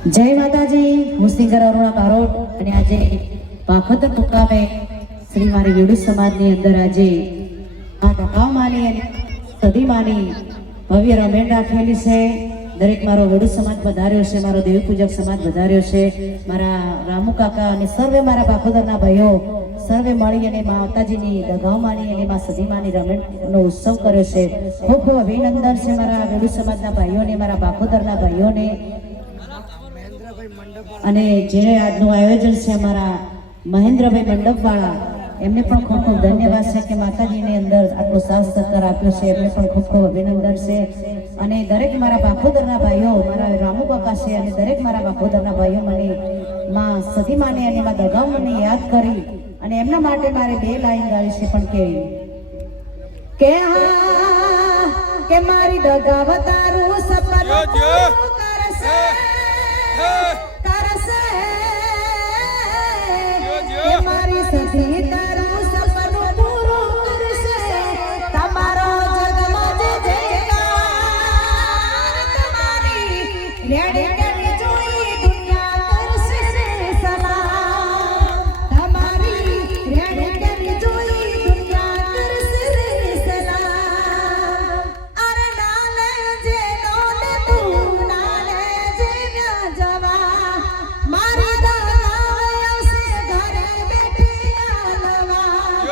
જય માતાજી, હું સિંગર અરુણા બારોટ અને આજે પાખોતર મુકામે શ્રી મારી વેડુ સમાજની અંદર આજે આ કકામાની અને સદીમાની ભવ્ય રમેણ રાખેલી છે. દરેક મારો વેડુ સમાજ વધાર્યો છે, મારો દેવી પૂજક સમાજ વધાર્યો છે. મારા રામુ કાકા અને સર્વે મારા પાખોદરના ભાઈઓ સર્વે મળી અને માતાજીની દગાવમાની અને મા સદીમાની રમેણનો ઉત્સવ કર્યો છે. ખૂબ ખૂબ અભિનંદન છે મારા વડુ સમાજના ભાઈઓને, મારા પાખોદરના ભાઈઓને. અને જે આજનું આયોજન છે અમારા મહેન્દ્રભાઈ મંડપવાળા, એમને પણ ખૂબ ખૂબ ધન્યવાદ છે કે માતાજીની અંદર આટલો સાથ સહકાર આપ્યો છે. એમને પણ ખૂબ ખૂબ અભિનંદન છે. અને દરેક મારા બાખોદરના ભાઈઓ, મારા રામુ કાકા છે અને દરેક મારા બાખોદરના ભાઈઓ મને માં સતીમાને અને માં દગામને યાદ કરી અને એમના માટે મારે બે લાઈન ગાવી છે પણ કેવી કે હા, કે મારી દગાવતારું સપનું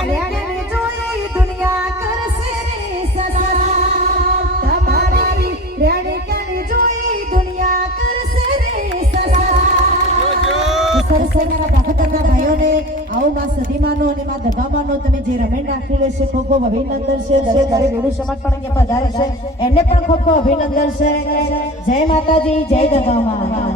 જો. સરસૈયાના દાખલના ભાઈઓને આવો માં સદીમાનો અને માં દગામાનો તમે જે રમેણ રાખેલો છે ખૂબ ખૂબ અભિનંદન છે. દરેક દરેક વેડુ સમાજ પણ અહીંયા પધારે છે. એને પણ ખૂબ ખૂબ અભિનંદન છે. જય માતાજી જય દગામા